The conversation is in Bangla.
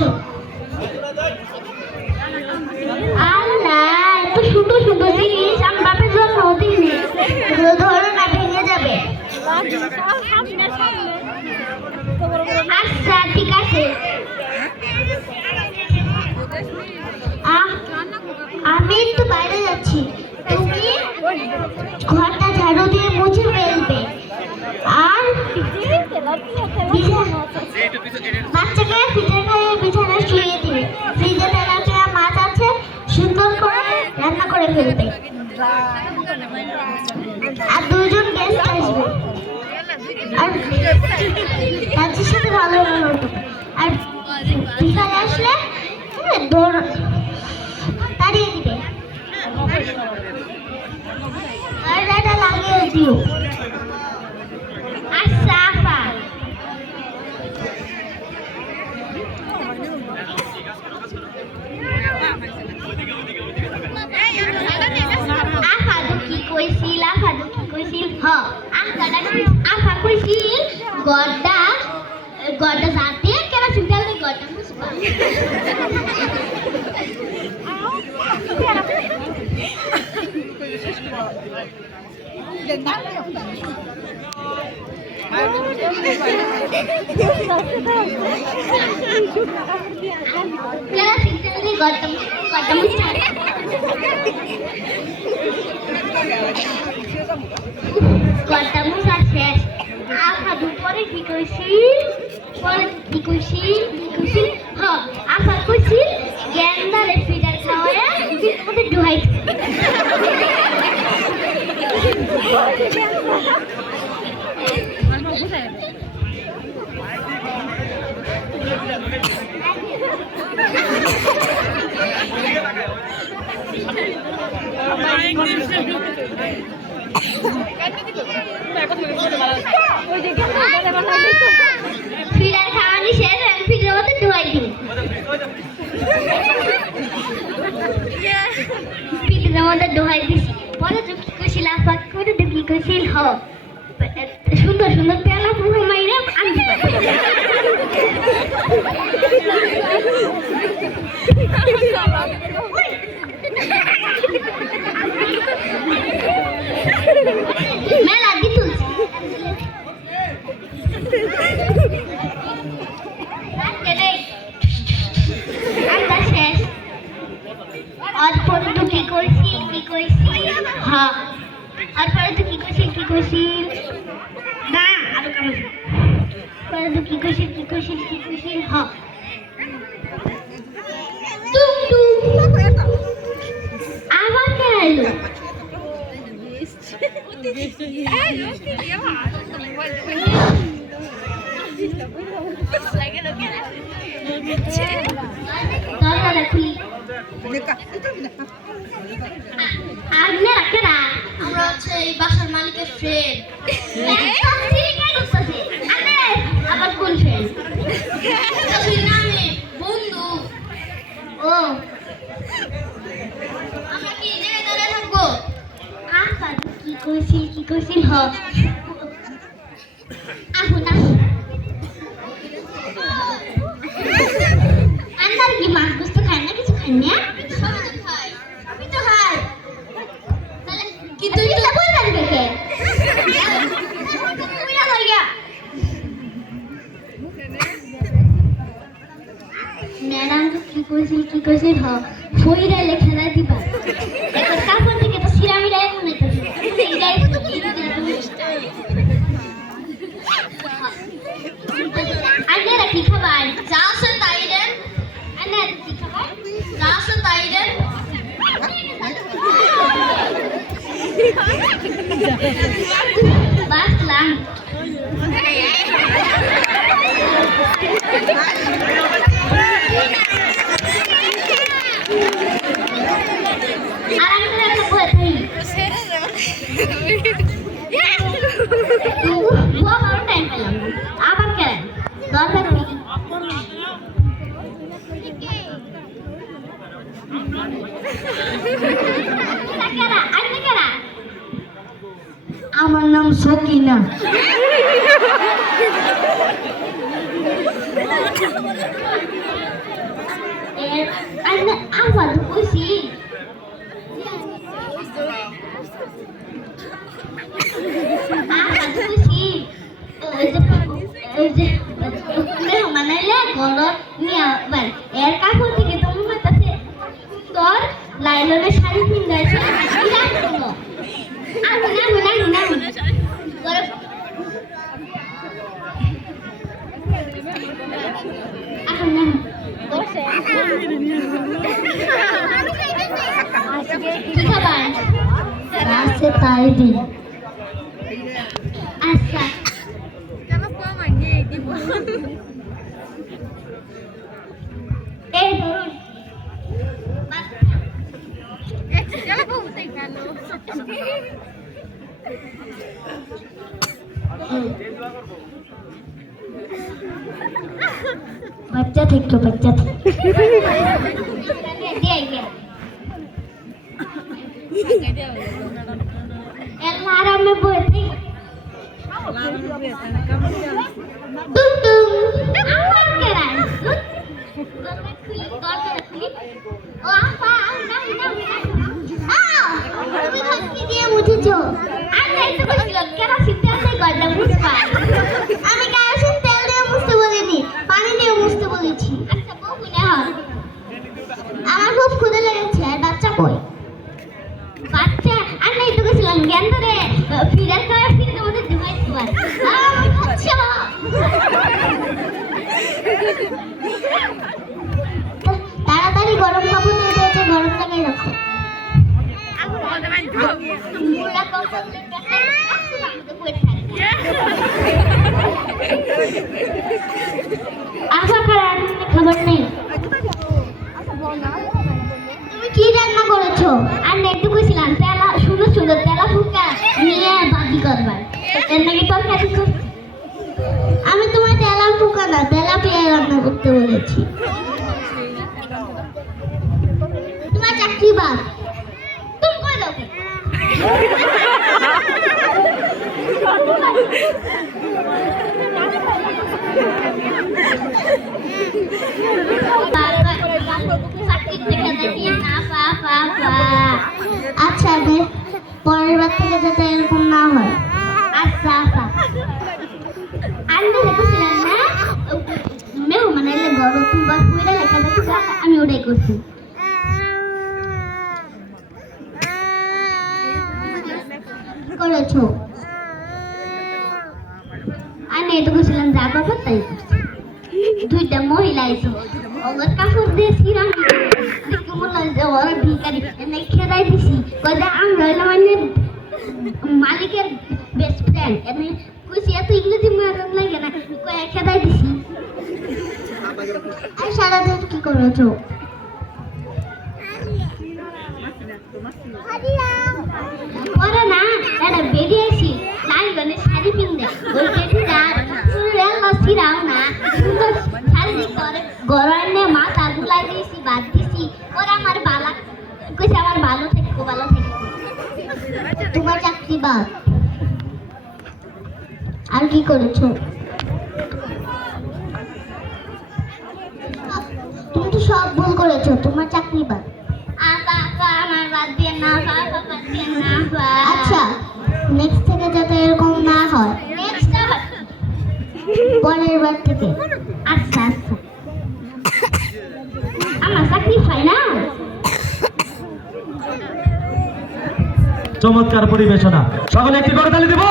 আসো। আল্লাহ, এত সুন্দর সুন্দর জিনিস আমি বাপের জন্য দিইনি, এগুলো ধরো না, ভেঙে যাবে। আচ্ছা ঠিক আছে। আমি একটু বাইরে যাচ্ছি, তুমি ঘরটা ঝাড়ু দিয়ে মুছে ফেলবে। আর বাচ্চাকে পিঠে খাইয়ে বিছানায় শুয়ে দিবে। ফ্রিজে তেলাপিয়া মাছ আছে, সুন্দর করে রান্না করে ফেলবে। আর দুজন গেস্ট আসবে, আর তাদের সাথে ভালো হলো। আর বিকালে আসলে দৌড় তাড়িয়ে দিবে, আর এটা লাগিয়ে দিও। আচ্ছা আপা। গড্ডা গড্ডা জাতে কেরাসিন তেল দিয়ে গড্ডা মুছবা। কেরাসিন তেল দিয়ে গড্ডা মুছবা। গড্ডা মুছা শেষ। আফা দুপুরে কি কইছিল? পরে কি কইছিল? হ্যাঁ, আফা কইছিল গেন্দারে ফিডার খাওয়ায়া ওদের ডুহাই। ফিডার খাওয়ানি শেষ, আমি ফিডার মধ্যে ধোয়াই দিই। ফিডার মধ্যে ধোয়াই দিছি। পরে তো কি কইছিল আপা, করে তো কি কইছিল? হ, সুন্দর সুন্দর পেলা পুরো মাইরে আনতে পারে। মেলা দি তুলছি। শেষ। আর পরে তো কি কইছিল? হ্যাঁ, আর পরে তো কি কইছিল? না, আরো কেমন পরে তো কি কইছিল? হ্যাঁ, আবার কে এলো? আমরা হচ্ছে এই বাসার মালিকের ফ্রেন্ড। আবার কোন ফ্রেন্ড? বন্ধু। ও, আমরা কি জায়গায় দাঁড়িয়ে থাকবো? কি কইছিল? হ, আন্দার কি মাছ গোস্ত খায় না? কিছু খায় না? সবই তো খায়। তাহলে কি তুই তো বল পারবি কে? তুই না কই গিয়া? ম্যাডাম তো কি কইছিল? হ, ফইরা লেখা দিবা। এখন কাপড় থেকে তো সিরামিরা এমন হইতাছে। এইটাই তো কি আন্নারা কি খাবার? যা আছে তাই দেন। আন্নারা কি খাবার? যা আছে তাই দেন। বাসলাম। আর আমি একটা কথা বলি। টাইম পেলাম না। আবার কেন? দরকার নেই। আমার নাম সকিনা। আবার কইছি মেহমানাইলে ঘর নিয়ে আবার এর কাপড় থেকে তোমার কাছে সুন্দর লাইলনের শাড়ি পিন্ধাইছে আগুন আগুন আগুন আগুন কি খাবার আছে তাই দিন আচ্ছা এই ধরুন বাচ্চা থেকে বাচ্চা alarm में बोलते तुम apa keran oh apa তুমি ধমকি দিয়ে মুছেছো আরে এটা বলছিলাম কেরোসিন তেল দিয়ে গড়টা মুছবা আমি কেরোসিন তেল দিয়ে মুছতে বলিনি পানি দিয়ে মুছতে বলেছি আচ্ছা বউ মনে হয় আমার খুব ক্ষুধা লেগেছে আর বাচ্চা কই বাচ্চা আর নাই তো গেছিলাম জ্ঞান ধরে ফিরার খাওয়া ফিরে মধ্যে ধুমাই দিবার আচ্ছা তাড়াতাড়ি গরম কাপড় দিয়ে দিয়েছে গরম জায়গায় রাখো খবর নেই তুমি কি রান্না করেছো আর নেটু কইছিলাম তেলা সুন্দর সুন্দর তেলা ফুকা নিয়ে বাজি করবার এর নাকি তরকারি আমি তোমার তেলা ফুকা না তেলা পেঁয়াজ রান্না করতে বলেছি তোমার চাকরি বাদ তুমি কই দাও আচ্ছা পরের বার থেকে যাতে এরকম না হয় আচ্ছা আচ্ছা আমি দেখছিলাম না মেহমানাইলে ঘর তুলবার পুরা লেখা দেখছি আমি ওটাই করছি করেছো আমি এটা করছিলাম যা করবো তাই দুইটা মহিলা এসে ওর কাপড় দিয়ে সিরাম দেখে মনে হয় যে ওর ভিকারি এনে খেদাই দিছি কয়ে আমরা হইলাম মানে মালিকের বেস্ট ফ্রেন্ড এনে কইছি এত ইংরেজি মারণ লাগে না কয়ে খেদাই দিছি আর সারাদিন কি করেছো ওরা না এটা বেরিয়েছি লাইলনে শাড়ি পিনতে ওই বেটিটা সুরেলা সিরাও না সুন্দর শাড়ি করে গরমে মাথা গুলাই দিয়েছি বাদ দিছি ওরা আমার বালা কইছে আমার ভালো থেকো তোমার চাকরি বাদ আর কি করেছো তুমি তো সব ভুল করেছো তোমার চাকরি বাদ আচ্ছা নেক্সট থেকে যাতে এরকম না হয় পরের বার থেকে আচ্ছা আচ্ছা আমার চাকরি পাই না চমৎকার পরিবেশনা সকলে একটি করে তালি দেব